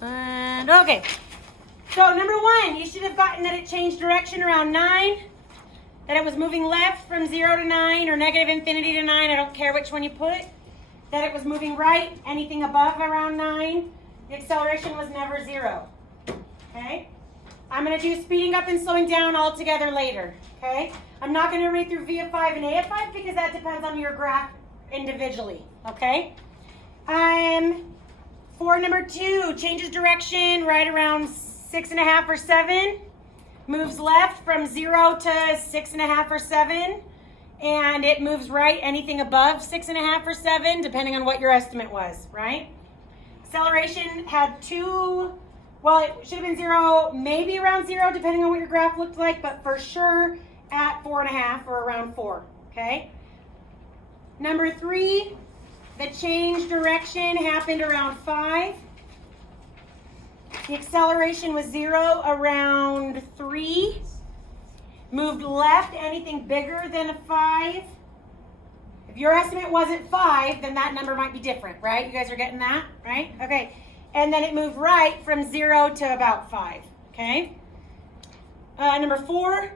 And okay. So number 1, you should have gotten that it changed direction around 9. That it was moving left from 0 to 9 or negative infinity to 9. I don't care which one you put. That it was moving right, anything above around 9. The acceleration was never 0. Okay? I'm going to do speeding up and slowing down all together later. Okay? I'm not going to read through V of 5 and A of 5 because that depends on your graph individually. Okay? For number 2, changes direction right around 6.5 or 7. Moves left from 0 to 6.5 or 7. And it moves right anything above 6.5 or 7, depending on what your estimate was, right? Acceleration had 2, well, it should have been 0, maybe around 0, depending on what your graph looked like, but for sure at 4.5 or around 4, okay? Number 3, the change direction happened around 5. The acceleration was 0 around 3. Moved left, anything bigger than a 5. If your estimate wasn't 5, then that number might be different, right? You guys are getting that, right? Okay. And then it moved right from 0 to about 5, okay? Number 4,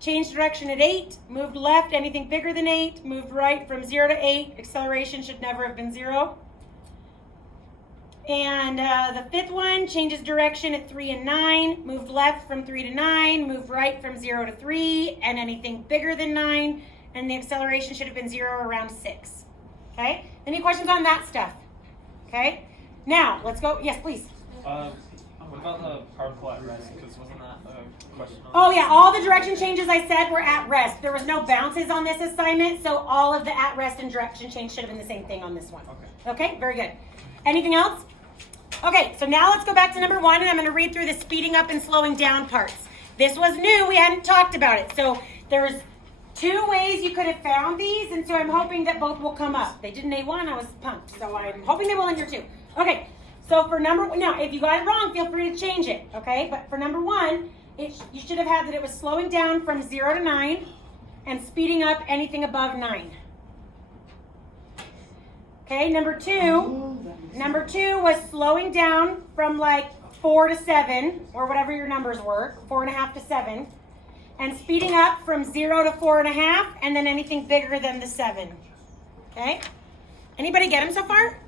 changed direction at 8. Moved left, anything bigger than 8. Moved right from 0 to 8. Acceleration should never have been 0. And the 5th one changes direction at 3 and 9, moved left from 3 to 9, moved right from 0 to 3, and anything bigger than 9, and the acceleration should have been 0 around 6. Okay? Any questions on that stuff? Okay? Now, let's go. Yes, please. What about the particle at rest? Because wasn't that a question? Oh, yeah. All the direction changes I said were at rest. There was no bounces on this assignment, so all of the at rest and direction change should have been the same thing on this one. Okay. Okay? Very good. Anything else? Okay, so now let's go back to number 1, and I'm going to read through the speeding up and slowing down parts. This was new. We hadn't talked about it. So there's 2 ways you could have found these, and so I'm hoping that both will come up. They did in A1. I was pumped, so I'm hoping they will in here too. Okay, so for number 1, now, if you got it wrong, feel free to change it, okay? But for number 1, you should have had that it was slowing down from 0 to 9 and speeding up anything above 9. Okay, number 2 was slowing down from like 4 to 7, or whatever your numbers were, 4.5 to 7, and speeding up from 0 to 4.5, and then anything bigger than the 7. Okay? Anybody get them so far?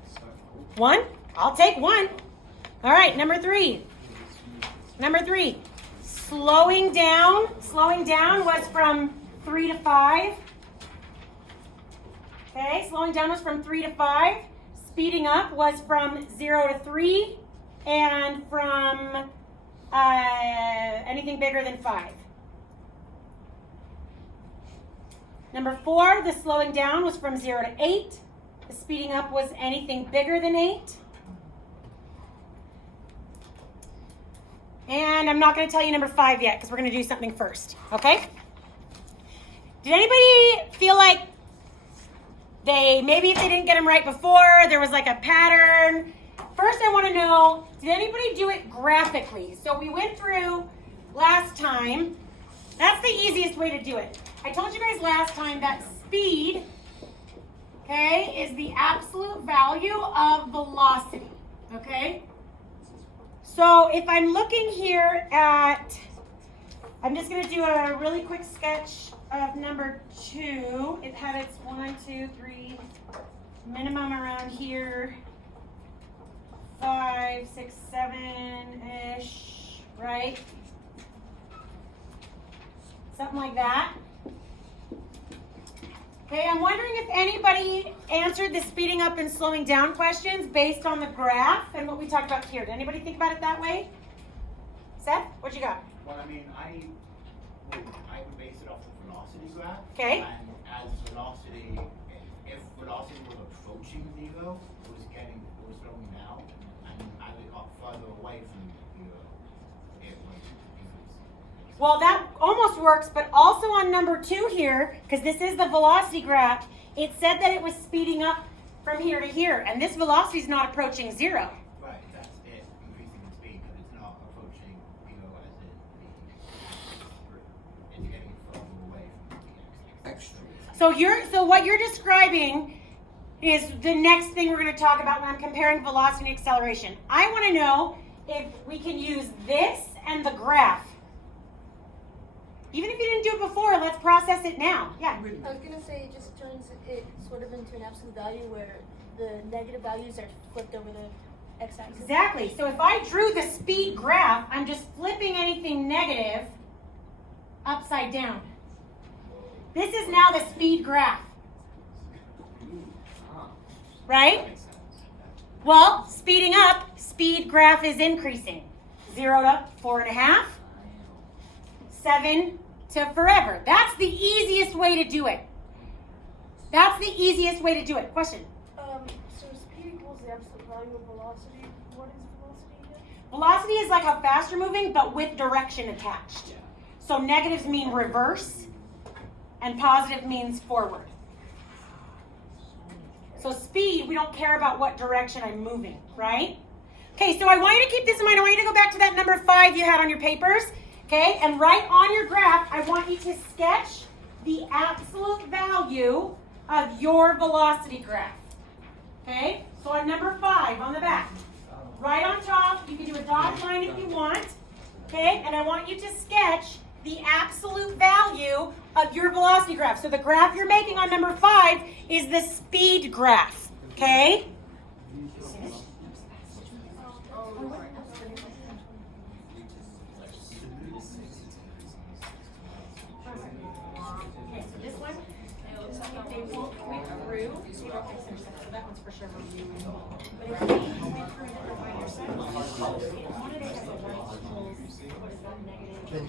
1? I'll take 1. All right, number 3. Number 3, slowing down was from 3 to 5. Okay, slowing down was from 3 to 5. Speeding up was from 0 to 3, and from anything bigger than 5. Number 4, the slowing down was from 0 to 8. The speeding up was anything bigger than 8. And I'm not going to tell you number 5 yet because we're going to do something first, okay? Did anybody feel like maybe if they didn't get them right before, there was like a pattern? First, I want to know, did anybody do it graphically? So we went through last time. That's the easiest way to do it. I told you guys last time that speed, okay, is the absolute value of velocity, okay? So if I'm looking here at, I'm just going to do a really quick sketch of number 2. It had its 1, 2, 3, minimum around here, 5, 6, 7-ish, right? Something like that. Okay, I'm wondering if anybody answered the speeding up and slowing down questions based on the graph and what we talked about here. Did anybody think about it that way? Seth, what you got? Well, I mean, I would base it off the velocity graph. Okay. And as velocity, if velocity was approaching 0, it was slowing down, and as it got further away from 0, it was. Well, that almost works, but also on number 2 here, because this is the velocity graph, it said that it was speeding up from here to here, and this velocity is not approaching 0. Right, that's it, increasing the speed, but it's not approaching 0 as it's getting further away from the x-axis. So what you're describing is the next thing we're going to talk about when I'm comparing velocity and acceleration. I want to know if we can use this and the graph. Even if you didn't do it before, let's process it now. Yeah. I was gonna say it just turns it sort of into an absolute value where the negative values are flipped over the x-axis. Exactly. So if I drew the speed graph, I'm just flipping anything negative upside down. This is now the speed graph. Right? Well, speeding up, speed graph is increasing. 0 to 4.5, 7 to forever. That's the easiest way to do it. That's the easiest way to do it. Question? So speed equals the absolute value of velocity. What is velocity again? Velocity is like how fast you're moving, but with direction attached. So negatives mean reverse, and positive means forward. So speed, we don't care about what direction I'm moving, right? Okay, so I want you to keep this in mind. I want you to go back to that number 5 you had on your papers, okay? And write on your graph, I want you to sketch the absolute value of your velocity graph, okay? So on number 5 on the back, right on top, you can do a dotted line if you want, okay? And I want you to sketch the absolute value of your velocity graph. So the graph you're making on number 5 is the speed graph, okay? Okay, so this one, it looks like they won't went through. So that one's for sure. But if they went through and by yourself, one of those has a white equals, what is that, negative? I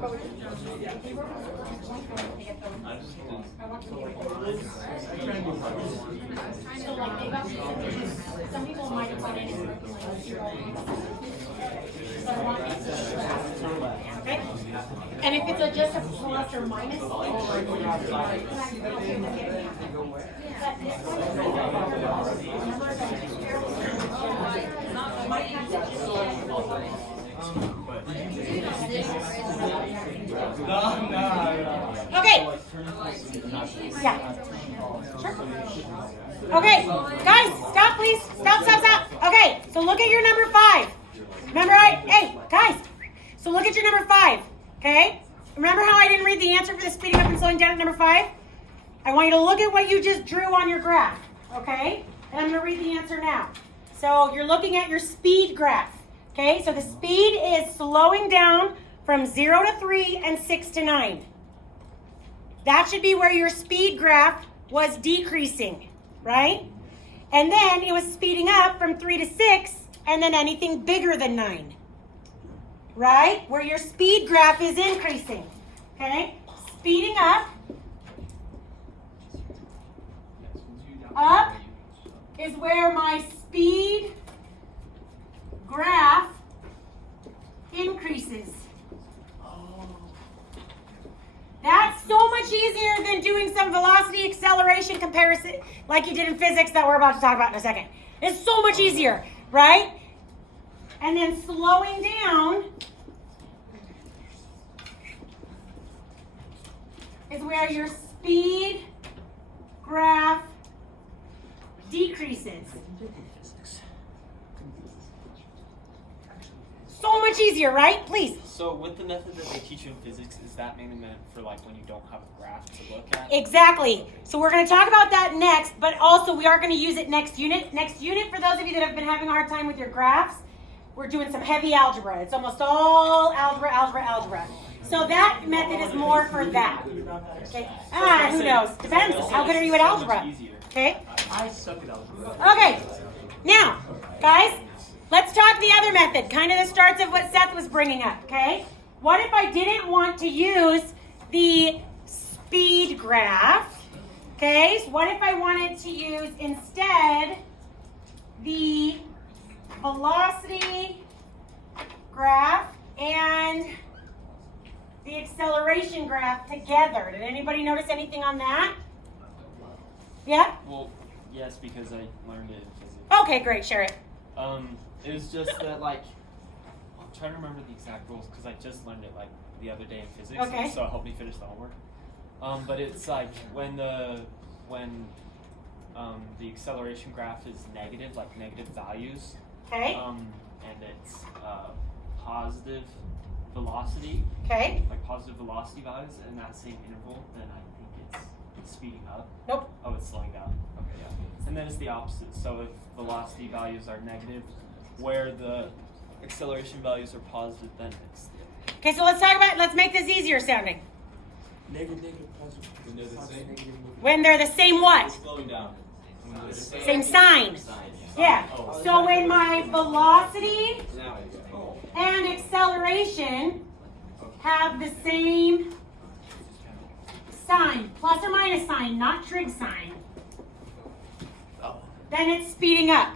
want you to get those. So like they got some people might have put in like 0. So I want these to okay? And if it's just a plus or minus, but this one is okay. Yeah. Sure. Okay, guys, stop, please. Stop. Okay, so look at your number 5. Remember, hey, guys. So look at your number 5. Okay. Remember how I didn't read the answer for the speeding up and slowing down at number 5? I want you to look at what you just drew on your graph. Okay. And I'm going to read the answer now. So you're looking at your speed graph. Okay. So the speed is slowing down from 0 to 3 and 6 to 9. That should be where your speed graph was decreasing, right? And then it was speeding up from 3 to 6, and then anything bigger than 9, right? Where your speed graph is increasing, okay? Speeding up is where my speed graph increases. That's so much easier than doing some velocity acceleration comparison like you did in physics that we're about to talk about in a second. It's so much easier, right? And then slowing down is where your speed graph decreases. So much easier, right? Please. So with the method that they teach you in physics, is that mainly meant for like when you don't have a graph to look at? Exactly. So we're going to talk about that next, but also we are going to use it next unit. Next unit, for those of you that have been having a hard time with your graphs, we're doing some heavy algebra. It's almost all algebra. So that method is more for that. Okay. Who knows? Depends. How good are you at algebra? Okay. I suck at algebra. Okay. Now, guys, let's talk the other method, kind of the starts of what Seth was bringing up, okay? What if I didn't want to use the speed graph, okay? So what if I wanted to use instead the velocity graph and the acceleration graph together? Did anybody notice anything on that? Yeah? Well, yes, because I learned it in physics. Okay, great. Share it. It was just that, like, I'm trying to remember the exact rules because I just learned it, like, the other day in physics. Okay. So it helped me finish the homework. But it's like when the acceleration graph is negative, like negative values. Okay. And it's positive velocity, Okay. like positive velocity values in that same interval, then I think it's speeding up. Nope. Oh, it's slowing down. Okay, yeah. And then it's the opposite. So if velocity values are negative, where the acceleration values are positive, then it's Okay, so let's make this easier sounding. Negative, positive. When they're the same. When they're the same what? Slowing down. When they're the Same sign. Yeah. So when my velocity and acceleration have the same sign, plus or minus sign, not trig sign, then it's speeding up.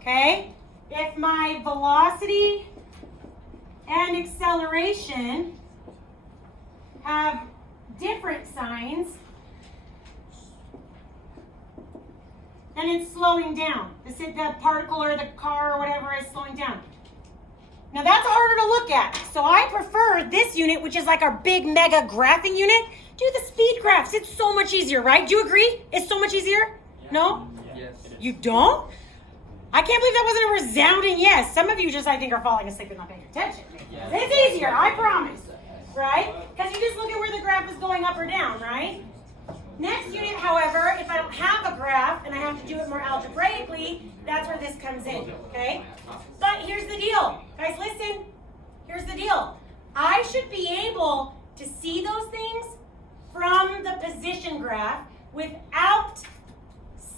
Okay? If my velocity and acceleration have different signs, then it's slowing down. The particle or the car or whatever is slowing down. Now that's harder to look at. So I prefer this unit, which is like our big mega graphing unit. Do the speed graphs. It's so much easier, right? Do you agree? It's so much easier? No? Yes. You don't? I can't believe that wasn't a resounding yes. Some of you just, I think, are falling asleep and not paying attention. It's easier, I promise. Right? Because you just look at where the graph is going up or down, right? Next unit, however, if I don't have a graph and I have to do it more algebraically, that's where this comes in, okay? But here's the deal. Guys, listen. Here's the deal. I should be able to see those things from the position graph without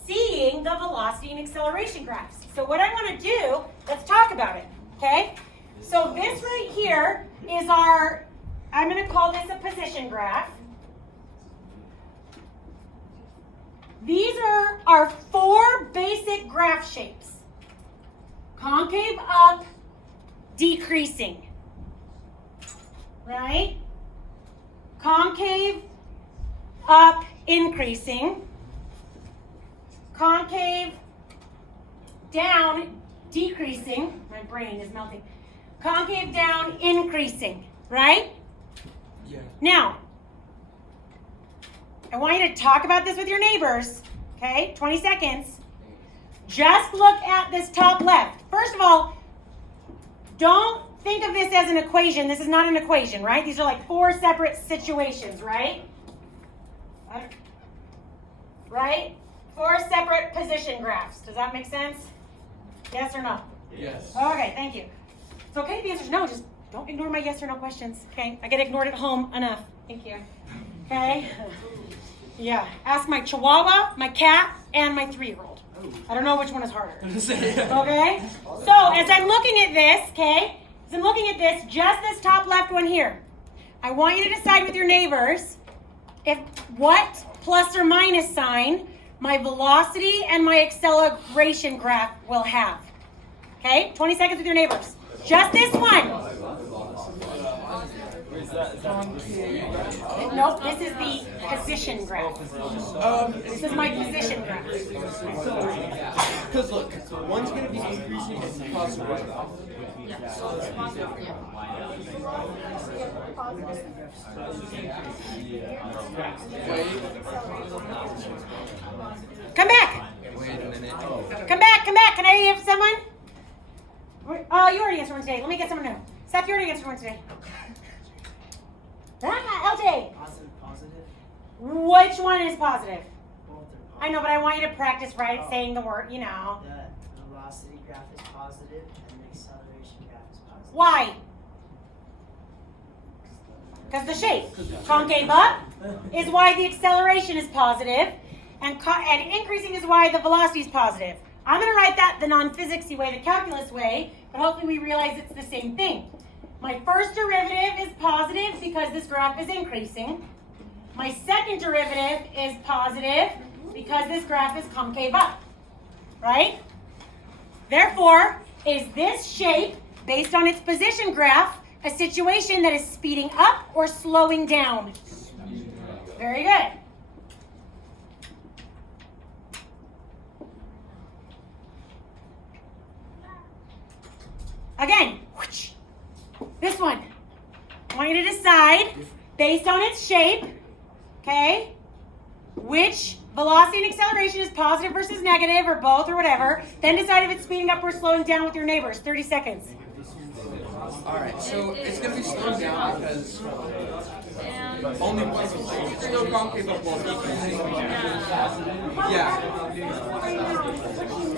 seeing the velocity and acceleration graphs. So what I want to do, let's talk about it, okay? So this right here is our, I'm going to call this a position graph. These are our 4 basic graph shapes. Concave up, decreasing. Right? Concave up, increasing. Concave down, decreasing. My brain is melting. Concave down, increasing. Right? Yeah. Now, I want you to talk about this with your neighbors, okay? 20 seconds. Just look at this top left. First of all, don't think of this as an equation. This is not an equation, right? These are like 4 separate situations, right? Right? 4 separate position graphs. Does that make sense? Yes or no? Yes. Okay, thank you. It's okay if the answer is no. Just don't ignore my yes or no questions, okay? I get ignored at home enough. Thank you. Okay? Yeah. Ask my chihuahua, my cat, and my 3-year-old. I don't know which one is harder. Okay? So, as I'm looking at this, okay? As I'm looking at this, just this top left one here, I want you to decide with your neighbors if what plus or minus sign my velocity and my acceleration graph will have. Okay? 20 seconds with your neighbors. Just this one. Nope, this is the position graph. This is my position graph. Because look, one's going to be increasing and positive. Come back. Wait a minute. Come back. Can I have someone? Oh, you already answered one today. Let me get someone new. Seth, you already answered one today. LJ. Positive. Which one is positive? Both are I know, but I want you to practice saying the word, you know. The velocity graph is positive and the acceleration graph is positive. Why? Because the shape. Concave up is why the acceleration is positive, and increasing is why the velocity is positive. I'm going to write that the non-physicsy way, the calculus way, but hopefully we realize it's the same thing. My first derivative is positive because this graph is increasing. My second derivative is positive because this graph is concave up, right? Therefore, is this shape, based on its position graph, a situation that is speeding up or slowing down? Very good. Again, this one. I want you to decide, based on its shape, okay, which velocity and acceleration is positive versus negative, or both, or whatever. Then decide if it's speeding up or slowing down with your neighbors. 30 seconds. Alright, so it's gonna be slowed down because only one stage. It's still concave but while decreasing. Yeah.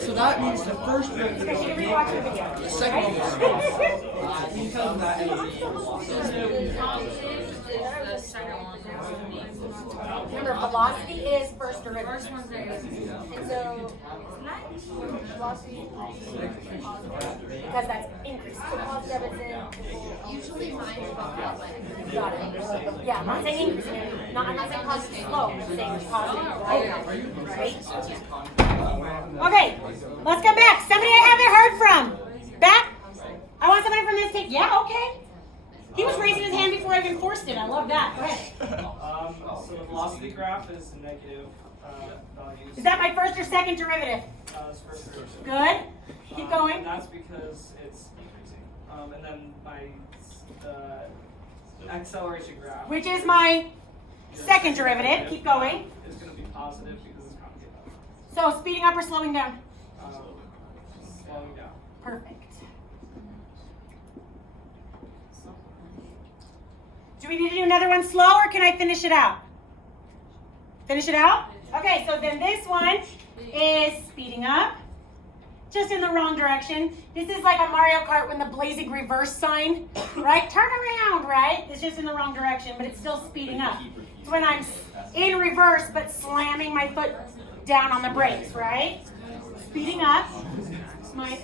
So that means the first derivative Because you will can be rewatch the video. the second one will Remember, velocity is first derivative. And so, velocity is Because that's increasing. positive as in Usually mine is about that way. Got it. Yeah, I'm not saying increasing. I'm not saying positive slope. I'm saying positive. Right? Okay, let's come back. Somebody I haven't heard from. Back? I want somebody from this team. Yeah, okay. He was raising his hand before I even forced it. I love that. Go ahead. So the velocity graph is negative values. Is that my first or second derivative? It's first derivative. Good. Keep going. And that's because it's increasing. And then my acceleration graph. Which is my second derivative. Keep going. It's going to be positive because it's concave. So speeding up or slowing down? Slowing down. Perfect. Do we need to do another one slow or can I finish it out? Finish it out? Okay, so then this one is speeding up. Just in the wrong direction. This is like a Mario Kart when the blazing reverse sign, right? Turn around, right? It's just in the wrong direction, but it's still speeding up. It's when I'm in reverse but slamming my foot down on the brakes, right? Speeding up. My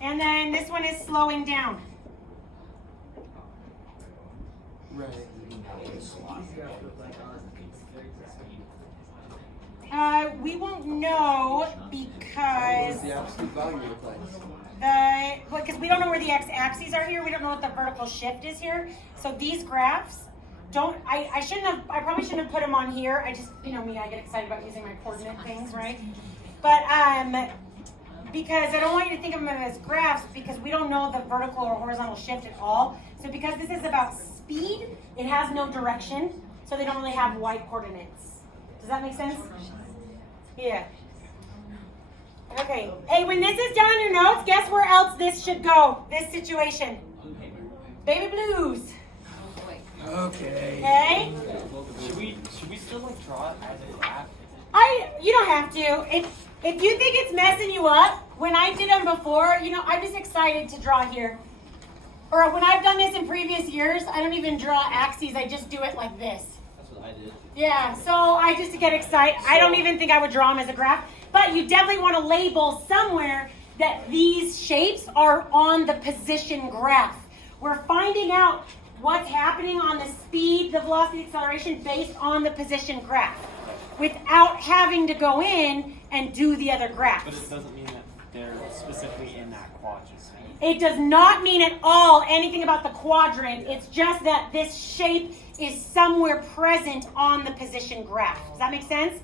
and then this one is slowing down. Right. We won't know because The absolute value look like. because we don't know where the x-axes are here. We don't know what the vertical shift is here. So these graphs don't. I probably shouldn't have put them on here. I just, you know me, I get excited about using my coordinate things, right? But because I don't want you to think of them as graphs because we don't know the vertical or horizontal shift at all. So because this is about speed, it has no direction, so they don't really have y coordinates. Does that make sense? Yeah. Okay. Hey, when this is done on your notes, guess where else this should go? This situation. Baby blues. Okay. Okay? Should we still like draw it as a graph? You don't have to. If you think it's messing you up, when I did them before, you know, I'm just excited to draw here. Or when I've done this in previous years, I don't even draw axes. I just do it like this. That's what I did. Yeah, so I just get excited. I don't even think I would draw them as a graph. But you definitely want to label somewhere that these shapes are on the position graph. We're finding out what's happening on the speed, the velocity, acceleration based on the position graph without having to go in and do the other graphs. But it doesn't mean that they're specifically in that quadrant. It does not mean at all anything about the quadrant. It's just that this shape is somewhere present on the position graph. Does that make sense?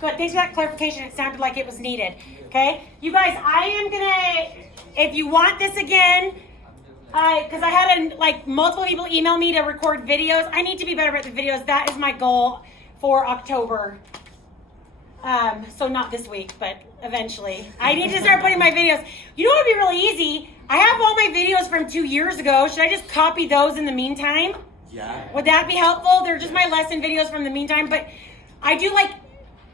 Good. Thanks for that clarification. It sounded like it was needed. Okay? You guys, I am going to, if you want this again, because I had multiple people email me to record videos. I need to be better at the videos. That is my goal for October. So not this week, but eventually. I need to start putting my videos. You know what would be really easy? I have all my videos from 2 years ago. Should I just copy those in the meantime? Yeah. Would that be helpful? They're just my lesson videos from the meantime, but I do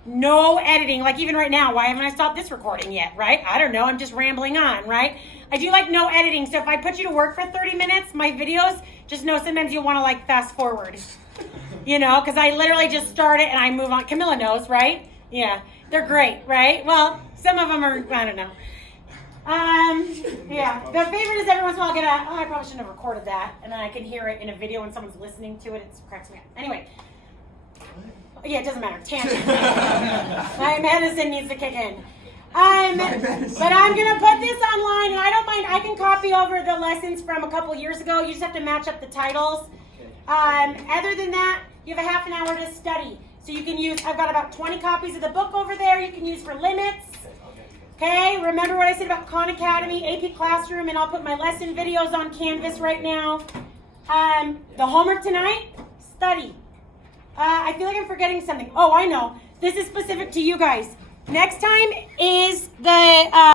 no editing, even right now. Why haven't I stopped this recording yet, right? I don't know. I'm just rambling on, right? I do no editing. So if I put you to work for 30 minutes, my videos, just know sometimes you'll want to fast forward. You know, because I literally just start it and I move on. Camilla knows, right? Yeah, they're great, right? Well, some of them are, I don't know. Yeah, the favorite is every once in a while I'll get I probably shouldn't have recorded that, and then I can hear it in a video when someone's listening to it. It cracks me up. Anyway, yeah, it doesn't matter. Tangent. My medicine needs to kick in. But I'm gonna put this online, and I don't mind. I can copy over the lessons from a couple years ago. You just have to match up the titles. Other than that, you have a half an hour to study. So you can use, I've got about 20 copies of the book over there you can use for limits. Okay, remember what I said about Khan Academy, AP Classroom, and I'll put my lesson videos on Canvas right now. The homework tonight, study. I feel like I'm forgetting something. Oh, I know. This is specific to you guys. Next time is the